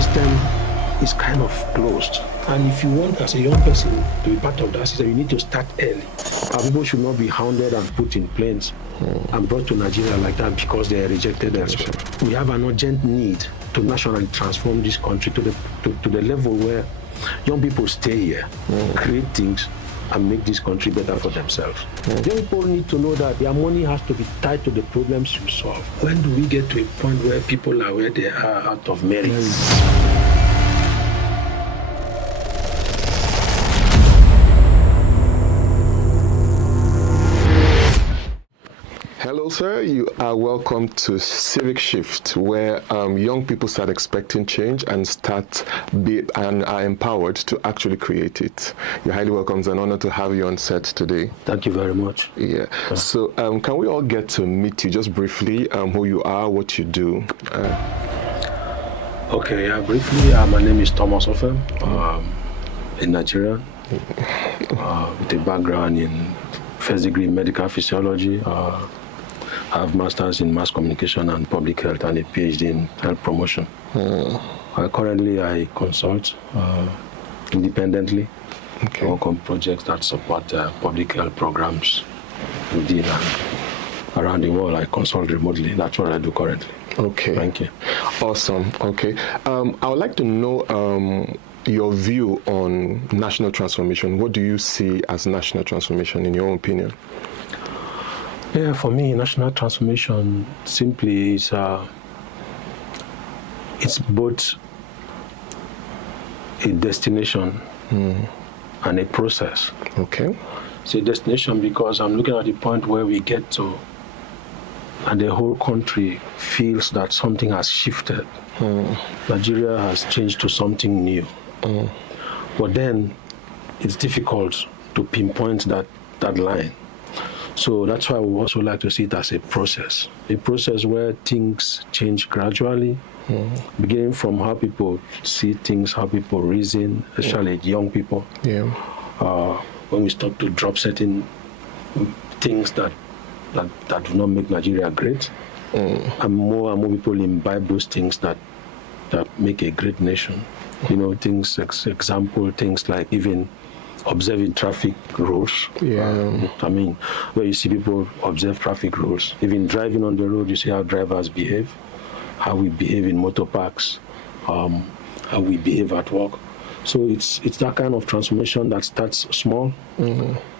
system is kind of closed. And if you want, as a young person, to be part of that system, you need to start early. Our people should not be hounded and put in planes and brought to Nigeria like that because they are rejected elsewhere. We have an urgent need to nationally transform this country to the level where young people stay here, create things, and make this country better for themselves. Young people need to know that their money has to be tied to the problems you solve. When do we get to a point where people are where they are out of merit? Hello, sir. You are welcome to Civic Shift, where young people start expecting change and are empowered to actually create it. You're highly welcome. It's an honor to have you on set today. Thank you very much. Yeah. So, can we all get to meet you just briefly? Who you are, what you do. Okay. Briefly, my name is Thomas Ofem. A Nigerian with a background in first degree medical physiology. I have masters in mass communication and public health and a PhD in health promotion. Currently, I consult independently. I work on projects that support public health programs within and around the world. I consult remotely. That's what I do currently. Okay. Thank you. Awesome. Okay. I would like to know your view on national transformation. What do you see as national transformation in your own opinion? Yeah, for me, national transformation simply is it's both a destination and a process. Okay. It's a destination because I'm looking at the point where we get to, and the whole country feels that something has shifted. Nigeria has changed to something new. But then it's difficult to pinpoint that line. So that's why we also like to see it as a process where things change gradually, beginning from how people see things, how people reason, especially young people. Yeah. When we start to drop certain things that do not make Nigeria great, and more people imbibe those things that make a great nation. You know, things like even observing traffic rules. Yeah. Where you see people observe traffic rules. Even driving on the road, you see how drivers behave, how we behave in motor parks, how we behave at work. So it's that kind of transformation that starts small,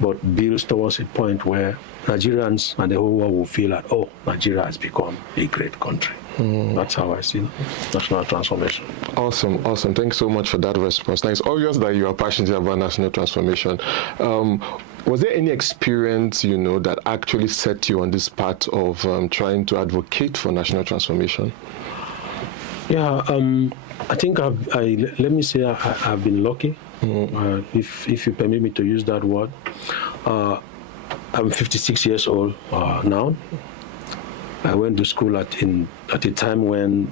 but builds towards a point where Nigerians and the whole world will feel that, Nigeria has become a great country. That's how I see national transformation. Awesome. Thanks so much for that response. Now, it's obvious that you are passionate about national transformation. Was there any experience, that actually set you on this path of trying to advocate for national transformation? Yeah, I think let me say I've been lucky, if you permit me to use that word. I'm 56 years old now. I went to school at a time when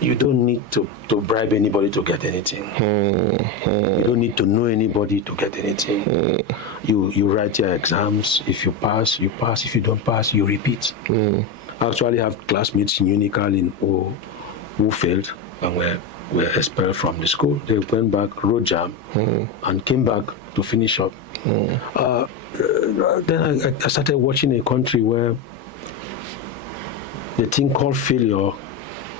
you don't need to bribe anybody to get anything. You don't need to know anybody to get anything. You write your exams. If you pass, you pass. If you don't pass, you repeat. I actually have classmates in Unical who failed and were expelled from the school. They went back, road jam, and came back to finish up. Then I started watching a country where the thing called failure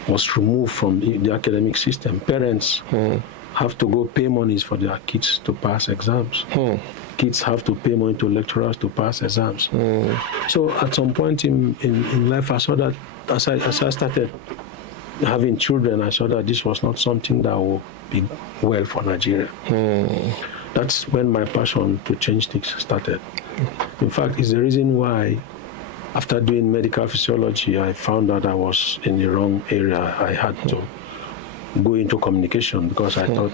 was removed from the academic system. Parents have to go pay monies for their kids to pass exams. Kids have to pay money to lecturers to pass exams. So at some point in life, I saw that as I started having children, I saw that this was not something that would be well for Nigeria. That's when my passion to change things started. In fact, it's the reason why, after doing medical physiology, I found that I was in the wrong area. I had to go into communication because I thought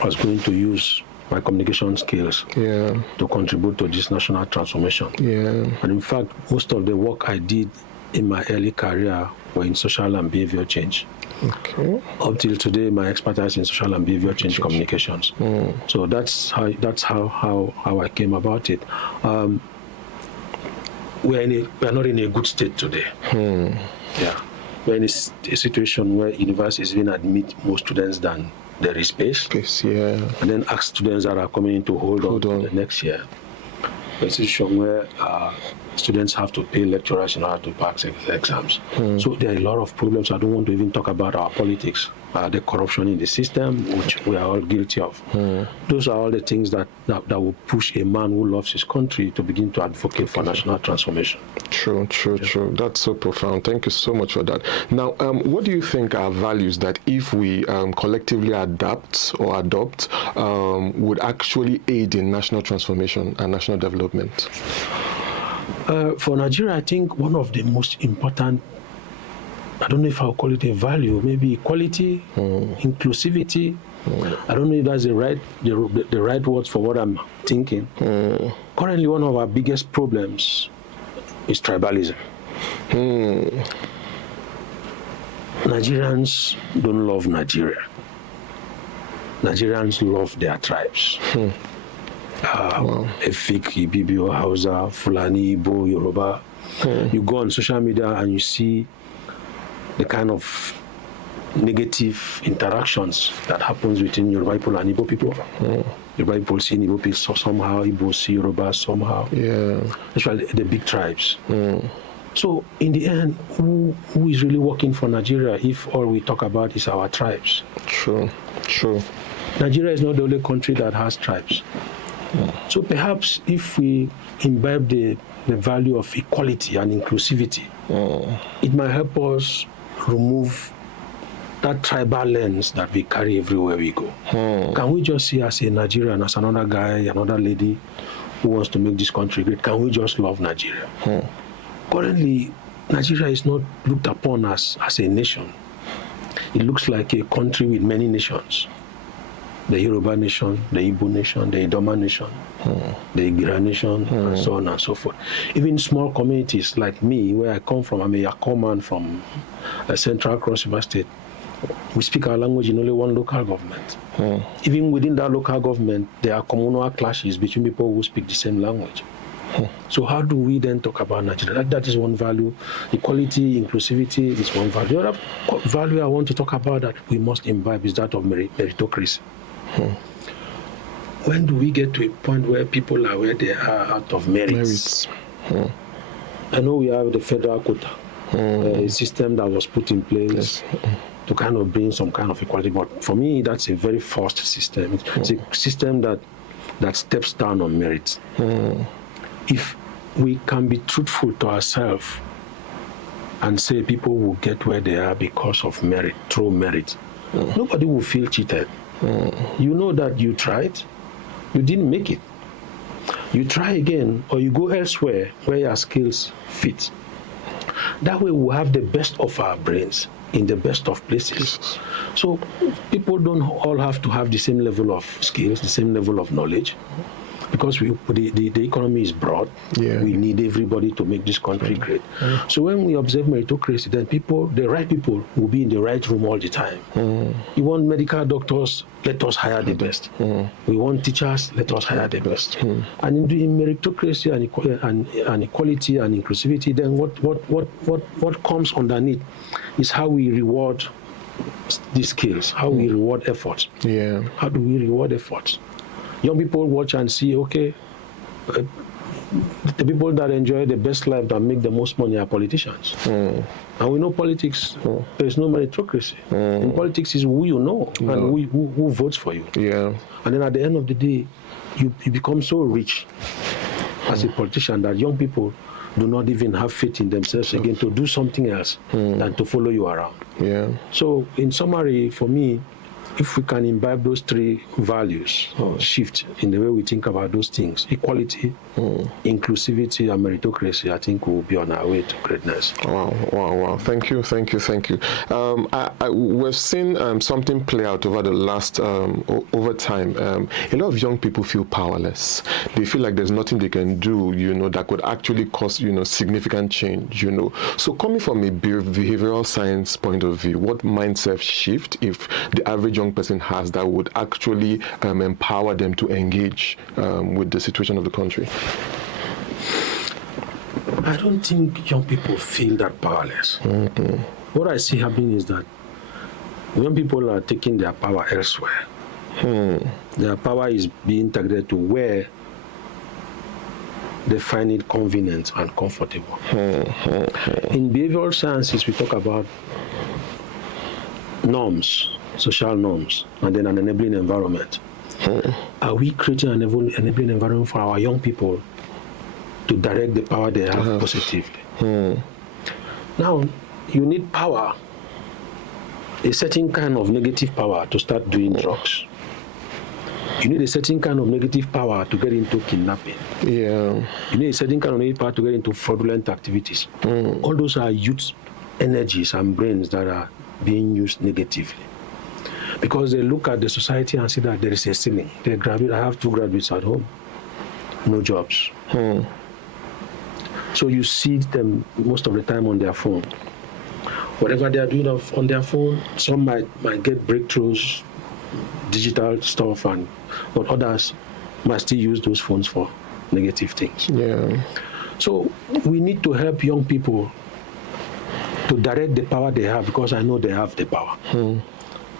I was going to use my communication skills to contribute to this national transformation. And in fact, most of the work I did in my early career were in social and behaviour change. Okay. Up till today, my expertise in social and behaviour change communications. So that's how I came about it. We are not in a good state today. we're in a situation where universities even admit more students than there is space. Yeah. And then ask students that are coming in to hold on to the next year. A situation where students have to pay lecturers in order to pass exams. So there are a lot of problems. I don't want to even talk about our politics, the corruption in the system, which we are all guilty of. Those are all the things that will push a man who loves his country to begin to advocate for national transformation. True. That's so profound. Thank you so much for that. Now, what do you think are values that if we collectively adapt or adopt would actually aid in national transformation and national development? For Nigeria, I think one of the most important, I don't know if I'll call it a value, maybe equality, inclusivity. I don't know if that's the right words for what I'm thinking. Currently, one of our biggest problems is tribalism. Nigerians don't love Nigeria. Nigerians love their tribes. Efik, Ibibio, Hausa, Fulani, Igbo, Yoruba. You go on social media and you see the kind of negative interactions that happens between Yoruba people and Igbo people. Yoruba people see Igbo people somehow, Igbo see Yoruba somehow. Especially the big tribes. So in the end, who is really working for Nigeria if all we talk about is our tribes? True. Nigeria is not the only country that has tribes. So perhaps if we imbibe the value of equality and inclusivity, it might help us remove that tribal lens that we carry everywhere we go. Can we just see as a Nigerian, as another guy, another lady who wants to make this country great? Can we just love Nigeria? Currently, Nigeria is not looked upon as a nation. It looks like a country with many nations. The Yoruba nation, the Igbo nation, the Idoma nation, the Igira nation, and so on and so forth. Even small communities like me, where I come from, I'm a Yako man from Central Cross River State. We speak our language in only one local government. Even within that local government, there are communal clashes between people who speak the same language. So how do we then talk about Nigeria? That is one value. Equality, inclusivity is one value. The other value I want to talk about that we must imbibe is that of meritocracy. When do we get to a point where people are where they are out of merits? I know we have the federal quota, a system that was put in place to kind of bring some kind of equality. But for me, that's a very forced system. It's a system that steps down on merit. If we can be truthful to ourselves and say people will get where they are because of merit, through merit, nobody will feel cheated. You know that you tried, you didn't make it. You try again, or you go elsewhere where your skills fit. That way we'll have the best of our brains in the best of places. So people don't all have to have the same level of skills, the same level of knowledge. Because the economy is broad, we need everybody to make this country great. So when we observe meritocracy, then the right people will be in the right room all the time. You want medical doctors, let us hire the best. We want teachers, let us hire the best. And in meritocracy and equality and inclusivity, then what comes underneath is how we reward these skills, how we reward efforts. How do we reward efforts? Young people watch and see, okay, the people that enjoy the best life, that make the most money, are politicians. And we know politics, there is no meritocracy. In politics is who you know and who votes for you. And then at the end of the day, you become so rich as a politician that young people do not even have faith in themselves again to do something else than to follow you around. So in summary, for me, if we can imbibe those three values, shift in the way we think about those things, equality, inclusivity, and meritocracy, I think we'll be on our way to greatness. Wow. Thank you. We've seen something play out over the last, over time. A lot of young people feel powerless. They feel like there's nothing they can do, that could actually cause, significant change, So coming from a behavioral science point of view, what mindset shift, if the average young person has, that would actually empower them to engage with the situation of the country? I don't think young people feel that powerless. What I see happening is that young people are taking their power elsewhere. Their power is being targeted to where they find it convenient and comfortable. In behavioral sciences, we talk about norms, social norms, and then an enabling environment. Are we creating an enabling environment for our young people to direct the power they have positively? Now, you need power, a certain kind of negative power to start doing drugs. You need a certain kind of negative power to get into kidnapping. Yeah. You need a certain kind of negative power to get into fraudulent activities. All those are youth energies and brains that are being used negatively. Because they look at the society and see that there is a ceiling. They graduate. I have 2 graduates at home, no jobs. So you see them most of the time on their phone. Whatever they are doing on their phone, some might get breakthroughs, digital stuff, but others might still use those phones for negative things. Yeah. So we need to help young people to direct the power they have, because I know they have the power.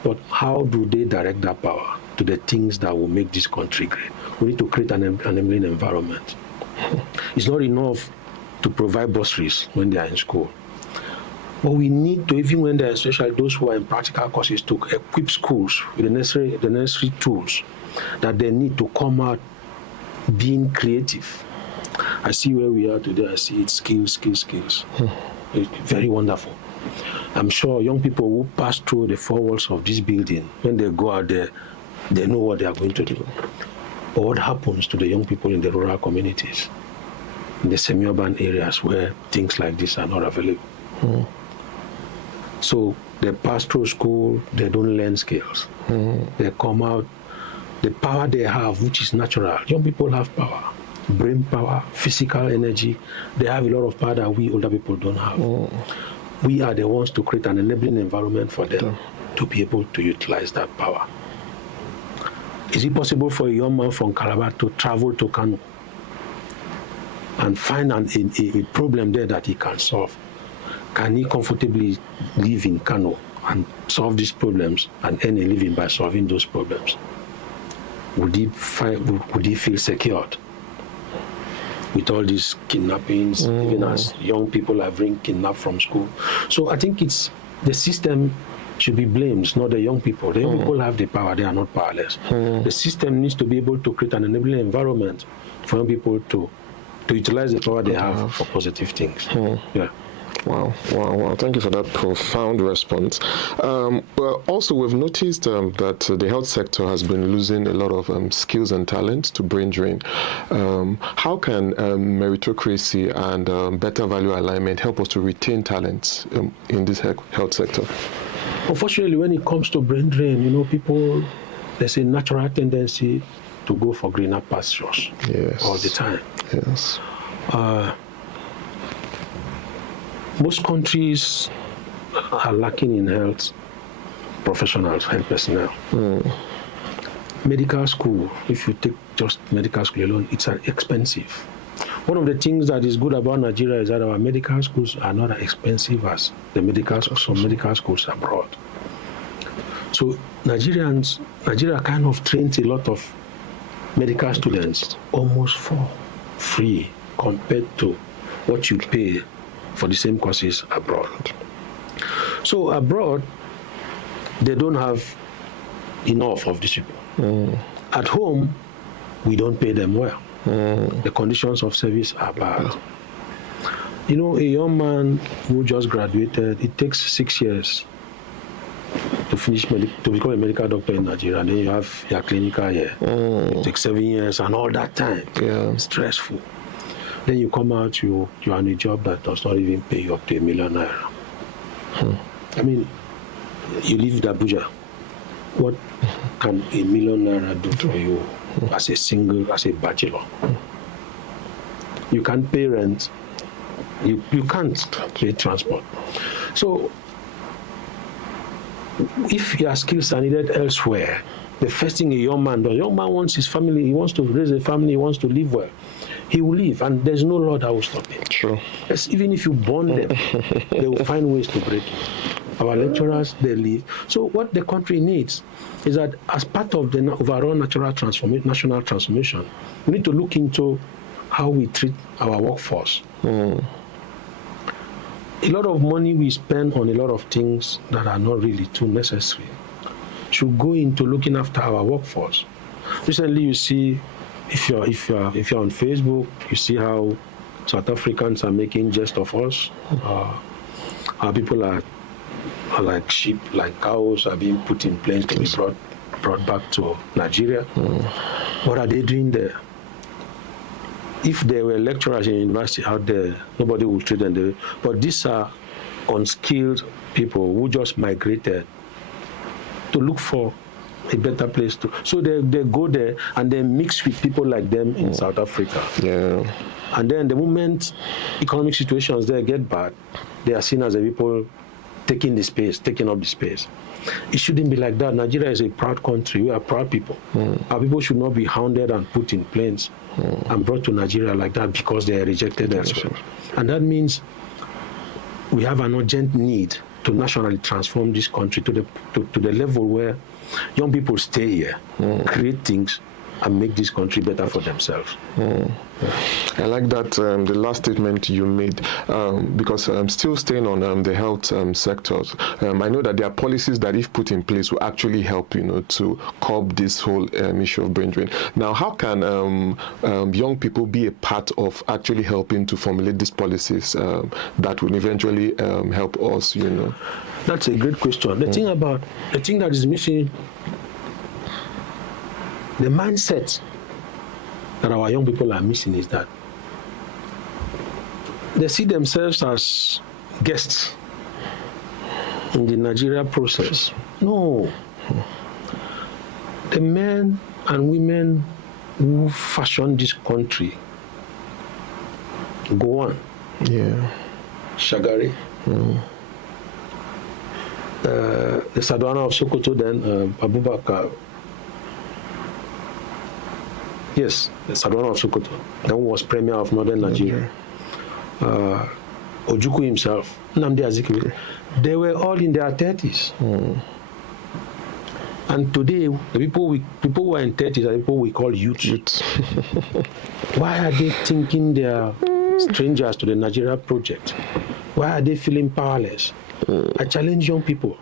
But how do they direct that power to the things that will make this country great? We need to create an enabling environment. It's not enough to provide bursaries when they are in school. But we need to, even when they're especially those who are in practical courses, to equip schools with the necessary tools that they need to come out being creative. I see where we are today. I see it's skills. It's very wonderful. I'm sure young people who pass through the 4 walls of this building, when they go out there, they know what they are going to do. But what happens to the young people in the rural communities, in the semi-urban areas where things like this are not available? So they pass through school, they don't learn skills. They come out, the power they have, which is natural. Young people have power, brain power, physical energy. They have a lot of power that we older people don't have. We are the ones to create an enabling environment for them to be able to utilize that power. Is it possible for a young man from Calabar to travel to Kano and find a problem there that he can solve? Can he comfortably live in Kano and solve these problems and earn a living by solving those problems? Would he feel secured with all these kidnappings, even as young people are being kidnapped from school? So I think it's the system should be blamed, not the young people. The young people have the power, they are not powerless. The system needs to be able to create an enabling environment for young people to utilize the power they have for positive things. Yeah. Wow. Thank you for that profound response. Well, also, we've noticed that the health sector has been losing a lot of skills and talents to brain drain. How can meritocracy and better value alignment help us to retain talents in this health sector? Unfortunately, when it comes to brain drain, people, there's a natural tendency to go for greener pastures all the time. Yes. Most countries are lacking in health professionals, health personnel. Medical school, if you take just medical school alone, it's expensive. One of the things that is good about Nigeria is that our medical schools are not as expensive as the some medical schools abroad. So Nigeria kind of trains a lot of medical students almost for free compared to what you pay for the same courses abroad. So abroad, they don't have enough of these people. At home, we don't pay them well. The conditions of service are bad. A young man who just graduated, it takes 6 years to finish to become a medical doctor in Nigeria. And then you have your clinical year. It takes 7 years and all that time. It's stressful. Then you come out, you are in a job that does not even pay you up to ₦1 million. I mean, you live in Abuja. What can ₦1 million do for you as a bachelor? You can't pay rent. You can't pay transport. So, if your skills are needed elsewhere, the first thing a young man does, wants his family, he wants to raise a family, he wants to live well. he will leave, and there's no law that will stop him. True. Yes, even if you bond them, they will find ways to break it. Our lecturers, they leave. So what the country needs is that as part of the overall national transformation, we need to look into how we treat our workforce. A lot of money we spend on a lot of things that are not really too necessary should go into looking after our workforce. Recently, you see, if you're on Facebook, you see how South Africans are making jest of us. Our people are like sheep, like cows, are being put in planes to be brought back to Nigeria. What are they doing there? If there were lecturers in university out there, nobody would treat them. But these are unskilled people who just migrated to look for a better place to. So they go there and they mix with people like them in South Africa. Yeah. And then the moment economic situations there get bad, they are seen as the people taking up the space. It shouldn't be like that. Nigeria is a proud country. We are proud people. Our people should not be hounded and put in planes and brought to Nigeria like that because they are rejected elsewhere. And that means we have an urgent need to nationally transform this country to the level where young people stay here, create things, and make this country better for themselves. I like that the last statement you made, because I'm still staying on the health sectors. I know that there are policies that, if put in place, will actually help, to curb this whole issue of brain drain. Now, how can young people be a part of actually helping to formulate these policies that will eventually help us? That's a great question. The thing that is missing, the mindset that our young people are missing is that they see themselves as guests in the Nigeria process. No. The men and women who fashioned this country go on. Yeah. Shagari. The Sadwana of Sokoto, then Abubakar. Yes, the Sadwana of Sokoto. Then was Premier of Northern Nigeria. Ojukwu himself, Nnamdi Azikiwe. They were all in their 30s. And today, the people who are in 30s are the people we call youth. Why are they thinking they are strangers to the Nigeria project? Why are they feeling powerless? I challenge young people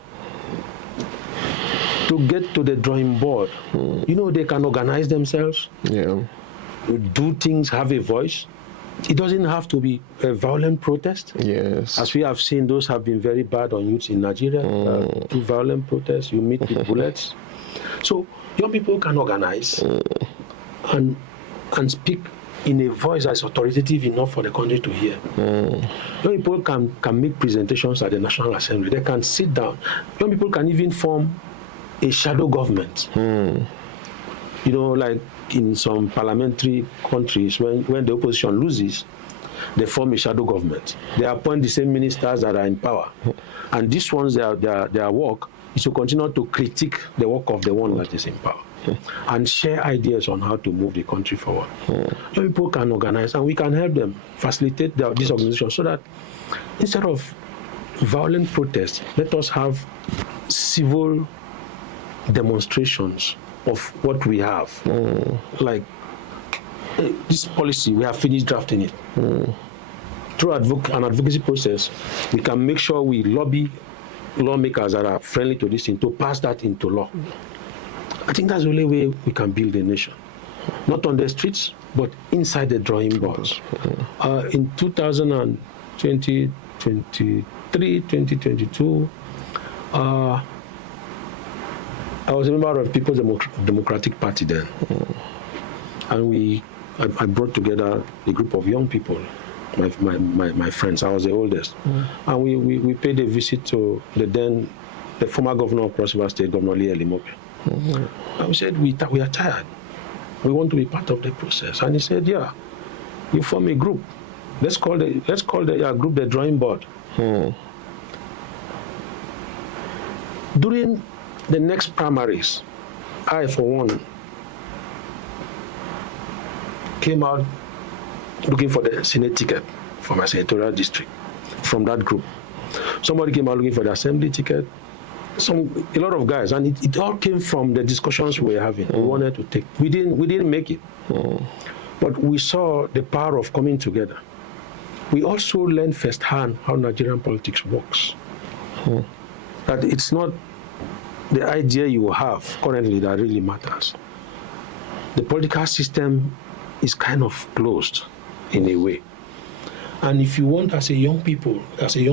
to get to the drawing board. They can organize themselves, do things, have a voice. It doesn't have to be a violent protest. Yes. As we have seen, those have been very bad on youths in Nigeria. Do violent protests, you meet with bullets. So young people can organize and speak in a voice that's authoritative enough for the country to hear. Young people can make presentations at the National Assembly. They can sit down. Young people can even form a shadow government. Like in some parliamentary countries, when the opposition loses, they form a shadow government. They appoint the same ministers that are in power. And these ones, their work is to continue to critique the work of the one that is in power and share ideas on how to move the country forward. Young people can organize, and we can help them facilitate this organization so that instead of violent protests, let us have civil demonstrations of what we have. Like this policy, we have finished drafting it. Through an advocacy process, we can make sure we lobby lawmakers that are friendly to this thing to pass that into law. I think that's the only way we can build a nation. Not on the streets, but inside the drawing boards. In 2023, 2022, I was a member of People's Democratic Party then. And I brought together a group of young people, my friends. I was the oldest. And we paid a visit to the former governor of Cross River State, Governor Lee Elimope. And we said, we are tired. We want to be part of the process. And he said, yeah, you form a group. Let's call the group the drawing board. During the next primaries, I, for one, came out looking for the Senate ticket for my senatorial district from that group. Somebody came out looking for the assembly ticket. A lot of guys, and it all came from the discussions we were having. We wanted to take. We didn't make it, but we saw the power of coming together. We also learned firsthand how Nigerian politics works. That it's not the idea you have currently that really matters. The political system is kind of closed in a way. And if you want, as a young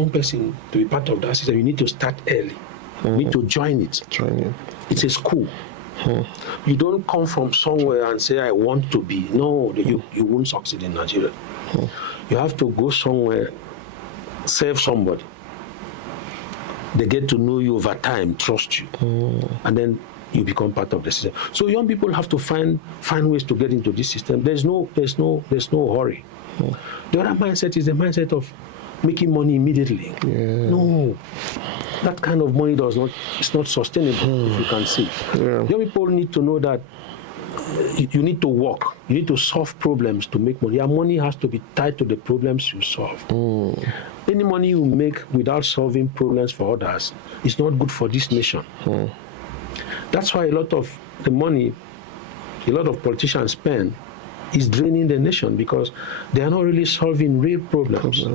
person, to be part of that system, you need to start early. You need to join it. It's a school. You don't come from somewhere and say, I want to be. No, you won't succeed in Nigeria. You have to go somewhere, serve somebody. They get to know you over time, trust you, and then you become part of the system. So young people have to find ways to get into this system. There's no hurry. The other mindset is the mindset of making money immediately. No, that kind of money it's not sustainable, if you can see. Young people need to know that you need to work. You need to solve problems to make money. Your money has to be tied to the problems you solve. Any money you make without solving problems for others is not good for this nation. That's why a lot of the money a lot of politicians spend is draining the nation, because they are not really solving real problems.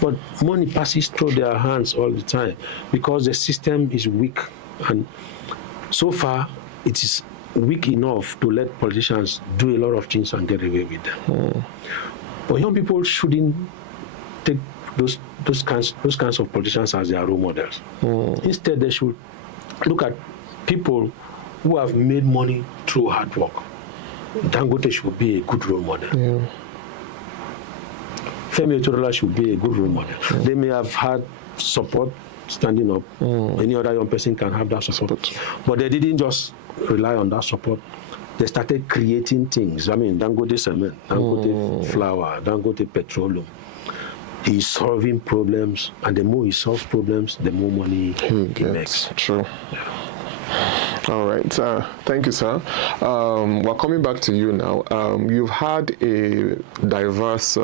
But money passes through their hands all the time because the system is weak. And so far, it is weak enough to let politicians do a lot of things and get away with them. But young people shouldn't take those kinds of politicians as their role models. Instead, they should look at people who have made money through hard work. Dangote should be a good role model. Femi Otorola should be a good role model. They may have had support standing up. Any other young person can have that support. But they didn't just rely on that support. They started creating things. I mean, Dangote cement, Dangote flour, Dangote petroleum. He's solving problems, and the more he solves problems, the more money he makes. True. All right. Thank you, sir. We're coming back to you now. You've had a diverse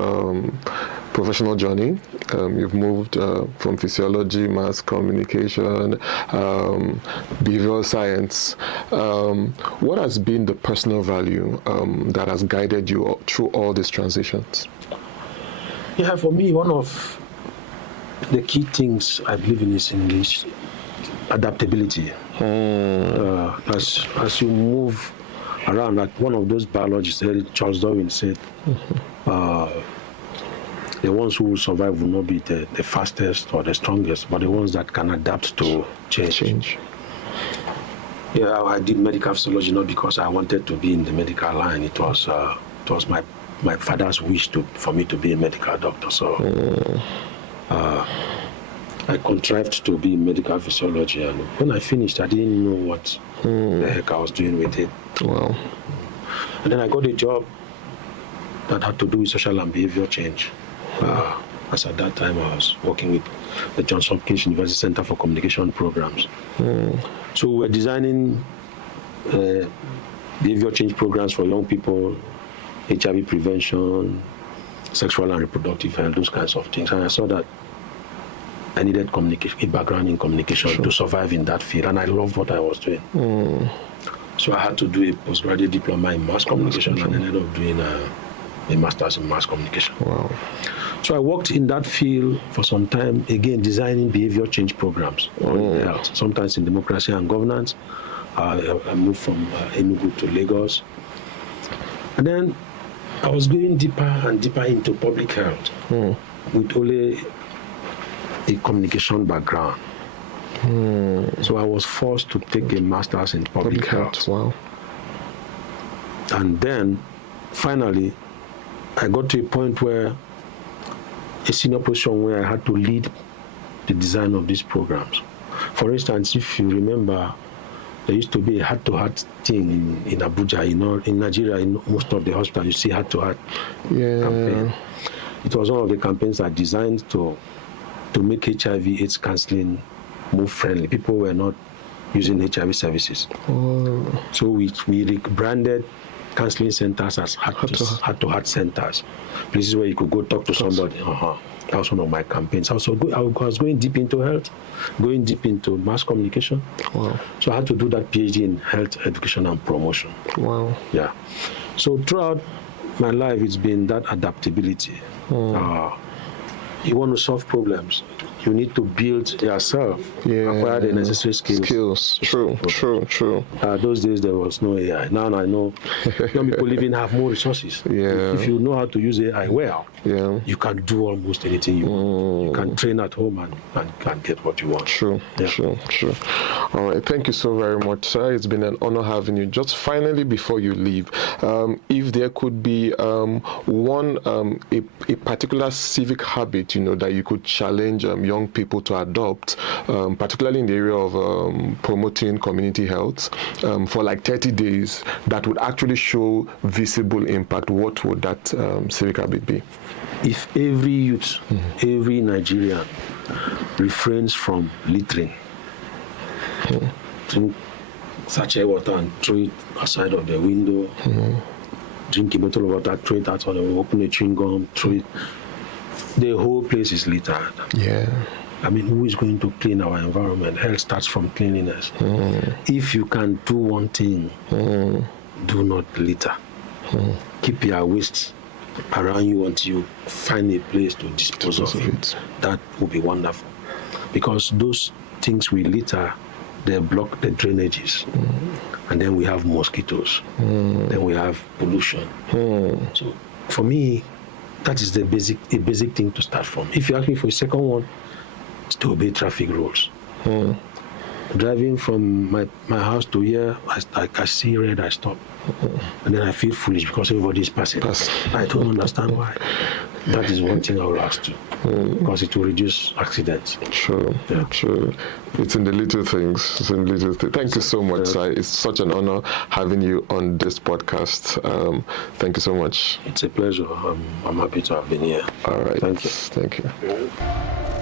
professional journey. You've moved from physiology, mass communication, behavioral science. What has been the personal value that has guided you through all these transitions? Yeah, for me, one of the key things I believe in is English adaptability. As you move around, like one of those biologists, Charles Darwin, said, the ones who will survive will not be the fastest or the strongest, but the ones that can adapt to change. Yeah, I did medical physiology not because I wanted to be in the medical line. It was my father's wish for me to be a medical doctor. So I contrived to be in medical physiology, and when I finished, I didn't know what the heck I was doing with it. Wow. And then I got a job that had to do with social and behaviour change. As at that time, I was working with the Johns Hopkins University Center for Communication Programs. So we were designing behaviour change programs for young people, HIV prevention, sexual and reproductive health, those kinds of things. And I saw that I needed a background in communication to survive in that field, and I loved what I was doing. So I had to do a postgraduate diploma in mass communication and ended up doing a master's in mass communication. Wow. So I worked in that field for some time, again, designing behavior change programs on health, sometimes in democracy and governance. I moved from Enugu to Lagos. And then I was going deeper and deeper into public health with only a communication background. So I was forced to take a master's in public health. Wow. And then finally I got to a point where a senior position where I had to lead the design of these programs. For instance, if you remember, there used to be a heart-to-heart thing in Abuja. In Nigeria, in most of the hospitals, you see heart-to-heart campaign. It was one of the campaigns that designed to make HIV/AIDS counseling more friendly. People were not using HIV services. So we rebranded counseling centers as heart-to-heart centers, places where you could go talk to somebody. That was one of my campaigns. I was going deep into health, going deep into mass communication. Wow. So I had to do that PhD in health education and promotion. Wow. Yeah. So throughout my life, it's been that adaptability. You want to solve problems, you need to build yourself, acquire the necessary skills. True. Those days there was no AI. Now I know young people even have more resources. If you know how to use AI well, you can do almost anything you want. You can train at home and can get what you want. True. All right, thank you so very much, sir. It's been an honor having you. Just finally, before you leave, if there could be a particular civic habit, that you could challenge young people to adopt, particularly in the area of promoting community health, for like 30 days, that would actually show visible impact, what would that civic habit be? If every youth, every Nigerian refrains from littering, drink sachet water and throw it outside of the window, drink a bottle of water, throw it outside, open a chewing gum, throw it, the whole place is littered. I mean, who is going to clean our environment? Health starts from cleanliness. If you can do one thing, do not litter. Keep your waste around you until you find a place to dispose of it. That would be wonderful. Because those things we litter, they block the drainages. And then we have mosquitoes. Then we have pollution. So for me, that is a basic thing to start from. If you ask me for a second one, it's to obey traffic rules. Driving from my house to here, I see red, I stop. And then I feel foolish because everybody is passing. I don't understand why. That is one thing I will ask to, because it will reduce accidents. True. It's in the little things. Thank you so much, sir. It's such an honor having you on this podcast. Thank you so much. It's a pleasure. I'm happy to have been here. All right. Thank you. Thank you.